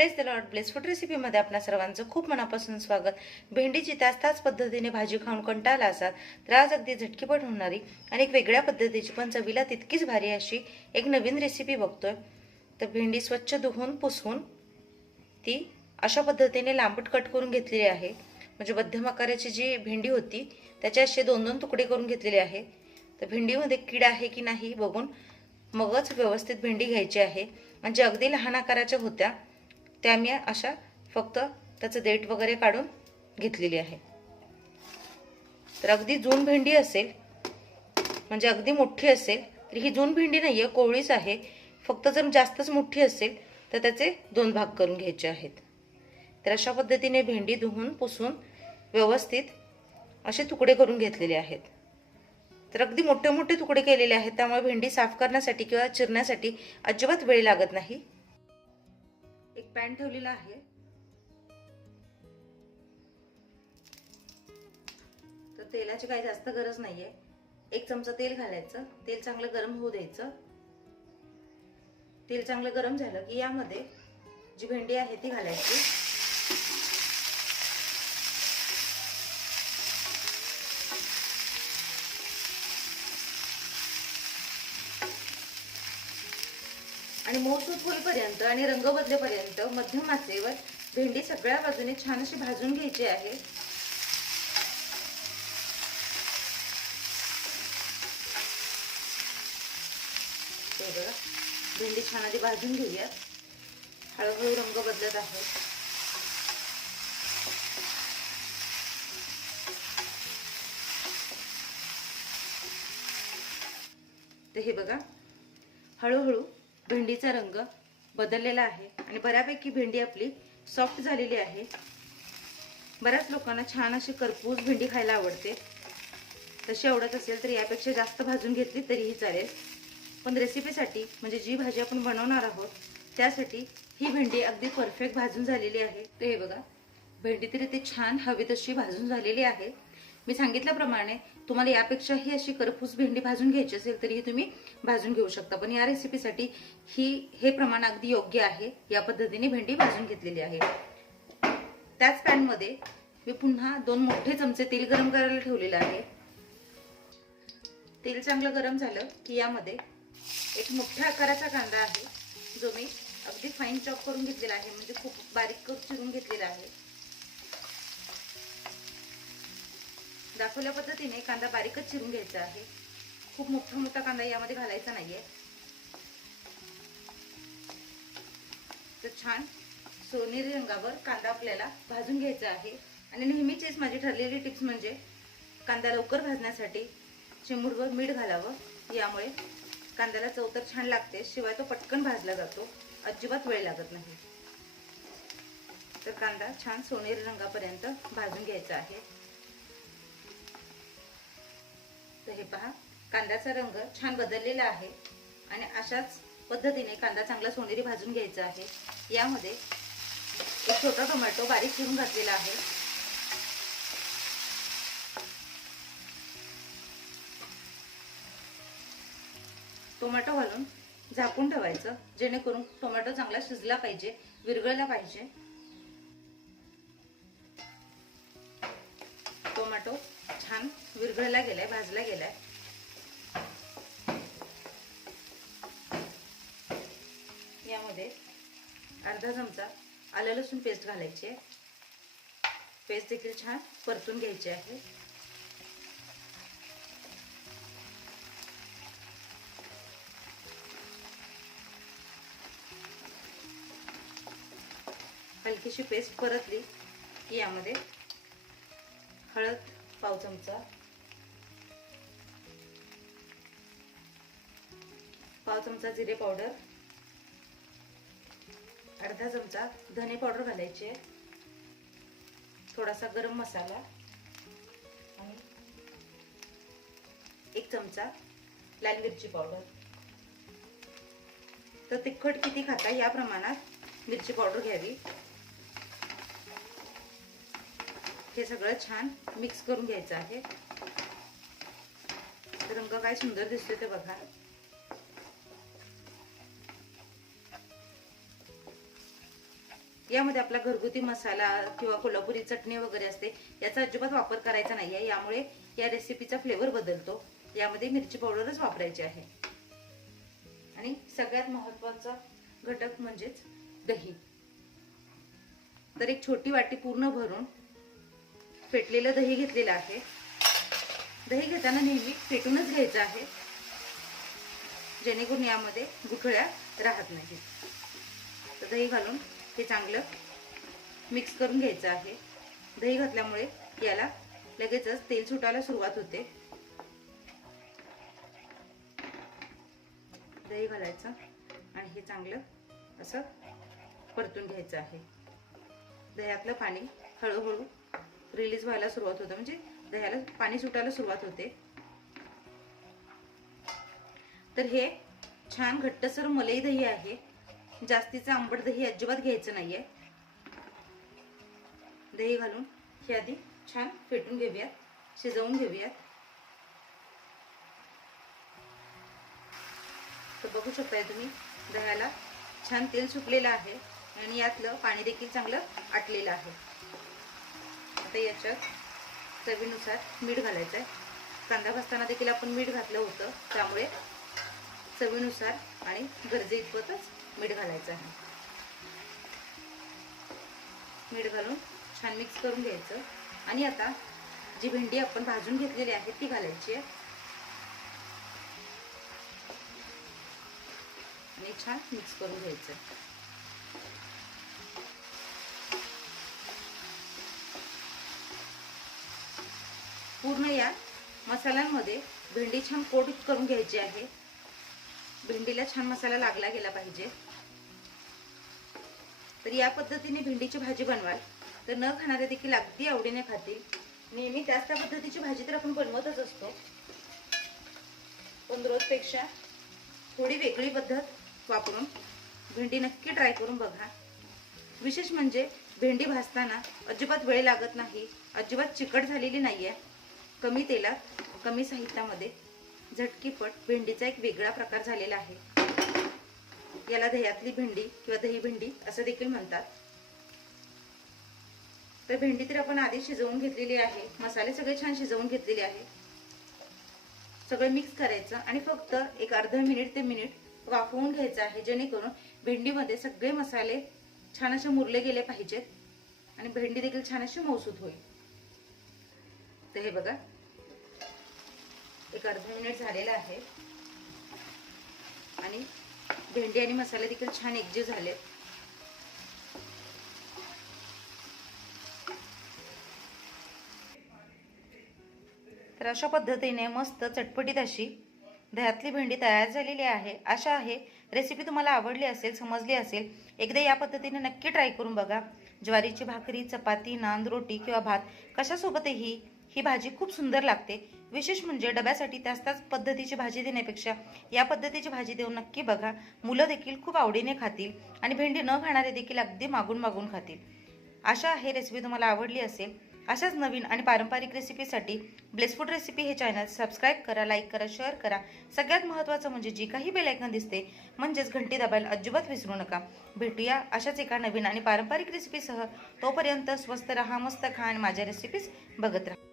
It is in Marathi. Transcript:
Press the Lord bless food रेसिपीमध्ये आपणा सर्वांचं खूप मनापासून स्वागत। भेंडीची त्याच पद्धतीने भाजी खाऊन कंटाळला असाल तर आज अगदी झटकीपट होणारी आणि एक वेगळ्या पद्धतीची पण चवीला तितकीच भारी अशी एक नवीन रेसिपी बघतोय। तर भेंडी स्वच्छ धुवून पुसून ती अशा पद्धतीने लांबट कट करून घेतलेली आहे। म्हणजे मध्यम आकाराची जी भेंडी होती त्याचे असे दोन दोन तुकडे करून घेतलेले आहे। तर भेंडीमध्ये कीड आहे की नाही बघून मगच व्यवस्थित भेंडी घ्यायची आहे। म्हणजे अगदी लहान आकाराच्या होत्या त्या मी अशा फक्त त्याचं देठ वगैरे काढून घेतलेली आहे। तर अगदी जून भेंडी असेल म्हणजे अगदी मोठी असेल तर ही जून भेंडी नाहीये, कोवळीच आहे। फक्त जर जास्तच मोठी असेल तर त्याचे दोन भाग करून घ्यायचे आहेत। तर अशा पद्धतीने भेंडी धुवून पुसून व्यवस्थित असे तुकडे करून घेतलेले आहेत। तर अगदी मोठे मोठे तुकडे केलेले आहेत, त्यामुळे भेंडी साफ करण्यासाठी किंवा चिरण्यासाठी अजिबात वेळ लागत नाही। एक पॅन ठेवलेला आहे, तर तेलाची काही जास्त गरज नाहीये। एक चमचा तेल घालायचं, तेल चांगलं गरम होऊ द्यायचं। तेल चांगलं गरम झालं की यामध्ये जी भेंडी आहे ती घालायची। आणि मऊसूत होईपर्यंत आणि रंग बदलेपर्यंत मध्यम आचेवर भेंडी सगळ्या बाजूने छान अशी भाजून घ्यायची आहे। हे बघा, भेंडी छान आधी भाजून घेऊया। हळूहळू रंग बदलत आहे। तर हे बघा, हळूहळू भेंडीचा रंग बदललेला आहे आणि बऱ्यापैकी भेंडी आपली सॉफ्ट झालेली आहे। बऱ्याच लोकांना छान अशी करपूस भेंडी खायला आवडते। तशी आवडत असेल तर यापेक्षा जास्त भाजून घेतली तरीही चालेल, पण रेसिपीसाठी म्हणजे जी भाजी आपण बनवणार आहोत त्यासाठी ही भेंडी अगदी परफेक्ट भाजून झालेली आहे। तर हे बघा, भेंडी तरी ती छान हवी तशी भाजून झालेली आहे। मी सांगितल्याप्रमाणे तुम्हाला यापेक्षाही अशी करपूस भेंडी भाजून घ्यायची असेल तरीही तुम्ही भाजून घेऊ शकता, पण या रेसिपीसाठी हे प्रमाण अगदी योग्य आहे। या पद्धतीने भेंडी भाजून घेतलेली आहे। त्याच पॅन मध्ये मी पुन्हा 2 मोठे चमचे तेल गरम करायला ठेवलेले आहे। तेल चांगलं गरम झालं की यामध्ये एक मोठ्या आकाराचा कांदा आहे, जो मी अगदी फाईन चॉप करून घेतलेला आहे, म्हणजे खूप बारीक चिरून घेतलेला आहे। दाखवल्या पद्धतीने कांदा बारीकच चिरून घ्यायचा आहे। खूप मोठा कांदा यामध्ये घालायचा नाहीये। तर छान सोनेरी रंगावर कांदा आपल्याला भाजून घ्यायचा आहे। आणि नेहमीचीच माझी ठरलेली टिप्स म्हणजे कांदा लवकर भाजण्यासाठी चिमूटभर मीठ घालावं, यामुळे कांद्याला चव तर छान लागते, शिवाय तो पटकन भाजला जातो, अजिबात वेळ लागत नाही। तर कांदा छान सोनेरी रंगापर्यंत भाजून घ्यायचा आहे। तर हे पहा, कांद्याचा रंग छान बदललेला आहे आणि अशाच पद्धतीने कांदा चांगला सोनेरी भाजून घ्यायचा आहे। यामध्ये एक छोटा टोमॅटो बारीक चिरून घातलेला आहे। टोमॅटो घालून झाकून ठेवायचं, जेणेकरून टोमॅटो चांगला शिजला पाहिजे, विरघळला पाहिजे। टोमॅटो छान विरघळला गेलाय, भाजला गेलाय। यामध्ये अर्धा चमचा आलं लसूण पेस्ट घालायची आहे। पेस्ट देखील छान परतून घ्यायची आहे। हलकीशी पेस्ट परतली की यामध्ये हळद पाव चमचा, जिरे पावडर, अर्धा चमचा धने पावडर घालायची आहे, थोडासा गरम मसाला आणि 1 चमचा लाल मिरची पावडर। तर तिखट किती खाता या प्रमाणात मिरची पावडर घ्यावी। हे सगळं छान मिक्स करून घ्यायचं आहे। रंग काय सुंदर दिसतोय ते बघा। यामध्ये आपला घरगुती मसाला किंवा कोल्हापुरी चटणी वगैरे असते, याचा अजिबात वापर करायचा नाहीये. यामुळे या रेसिपीचा फ्लेवर बदलतो. यामध्ये मिरची पावडरच वापरायची आहे. आणि सगळ्यात महत्त्वाचा घटक म्हणजेच दही. तर एक छोटी वाटी पूर्ण भरून फेटलेलं दही घेतलेलं आहे. दही घेताना नेहमी फेटूनच घ्यायचं आहे, जेणेकरून यामध्ये गुठळ्या राहत नाहीत. तर दही घालून हे चांगलं मिक्स करून घ्यायचं आहे. दही घातल्यामुळे याला लगेचच तेल सुटायला सुरुवात होते. दही घालायचं आणि हे चांगलं असं परतून घ्यायचं आहे. दह्यातलं पाणी हळूहळू रिलीज व्हायला सुरुवात होते, म्हणजे दह्याला पाणी सुटायला सुरुवात होते. तर हे छान घट्टसर मलई दही आहे. जास्तीचं आंबट दही अजिबात घ्यायचं नाहीये. दही घालून हे आधी छान फेटून घेऊयात, शिजवून घेऊयात. तर बघू शकताय तुम्ही दह्याला छान तेल सुटलेलं आहे आणि यातलं पाणी देखील चांगलं आटलेलं आहे. आता याच्यात चवीनुसार मीठ घालायचं आहे. कांदा भाजताना देखील आपण मीठ घातलं होतं, त्यामुळे चवीनुसार आणि गरजेइतपतच मीठ घालायचं आहे. मीठ घालून छान मिक्स करून घ्यायचं. आणि आता जी भेंडी आपण भाजून घेतलेली आहे ती घालायची आहे आणि छान मिक्स करून घ्यायचं. पूर्ण या मसाल्यांमध्ये भेंडी छान कोट करून घ्यायची आहे. भेंडीला छान मसाला लागला गेला पाहिजे. तर या पद्धतीने भेंडीची भाजी बनवाल तर न खाणारे देखील अगदी आवडीने खातील. नेहमी त्याच त्या पद्धतीची भाजी तर आपण बनवतच असतो, पण रोजपेक्षा थोडी वेगळी पद्धत वापरून भेंडी नक्की ट्राय करून बघा. विशेष म्हणजे भेंडी भाजताना अजिबात वेळ लागत नाही, अजिबात चिकट झालेली नाहीये. कमी तेलात कमी साहित्यामध्ये झटकीपट भेंडीचा एक वेगळा प्रकार झालेला आहे. याला दह्यातली भेंडी किंवा दही भेंडी असं देखील म्हणतात. तर भेंडी तर आपण आधी शिजवून घेतलेली आहे, मसाले सगळे छान शिजवून घेतलेले आहे. सगळं मिक्स करायचं आणि फक्त एक अर्धा मिनिट ते मिनिट वाफवून घ्यायचं आहे, जेणेकरून भेंडीमध्ये सगळे मसाले छान असे मुरले गेले पाहिजेत आणि भेंडी देखील छान अशी मऊसूत होईल. तर हे बघा एक अर्धा मिनिट झालेला आहे आणि भेंडी आणि मसाले देखील छान एकजीव झाले. तर अशा पद्धतीने मस्त चटपटीत अशी दह्यातली भेंडी तयार झालेली आहे. आशा आहे रेसिपी तुम्हाला आवडली असेल, समजली असेल. एकदा या पद्धतीने नक्की ट्राय करून बघा. ज्वारीची भाकरी, चपाती, नान, रोटी किंवा भात कशासोबतही ही भाजी खूप सुंदर लागते. विशेष म्हणजे डब्यासाठी त्याच पद्धतीची भाजी देण्यापेक्षा या पद्धतीची भाजी देऊन नक्की बघा. मुलं देखील खूप आवडीने खातील आणि भेंडी न खाणारे देखील अगदी मागून मागून खातील. आशा आहे रेसिपी तुम्हाला आवडली असेल. अशाच नवीन आणि पारंपरिक रेसिपीसाठी ब्लेस फूड रेसिपी हे चॅनल सबस्क्राईब करा, लाईक करा, शेअर करा. सगळ्यात महत्त्वाचं म्हणजे जी काही बेल आयकॉन दिसते म्हणजेच घंटी दाबायला अजिबात विसरू नका. भेटूया अशाच एका नवीन आणि पारंपरिक रेसिपीसह. तोपर्यंत स्वस्त रहा, मस्त खा आणि माझ्या रेसिपीज बघत राहा.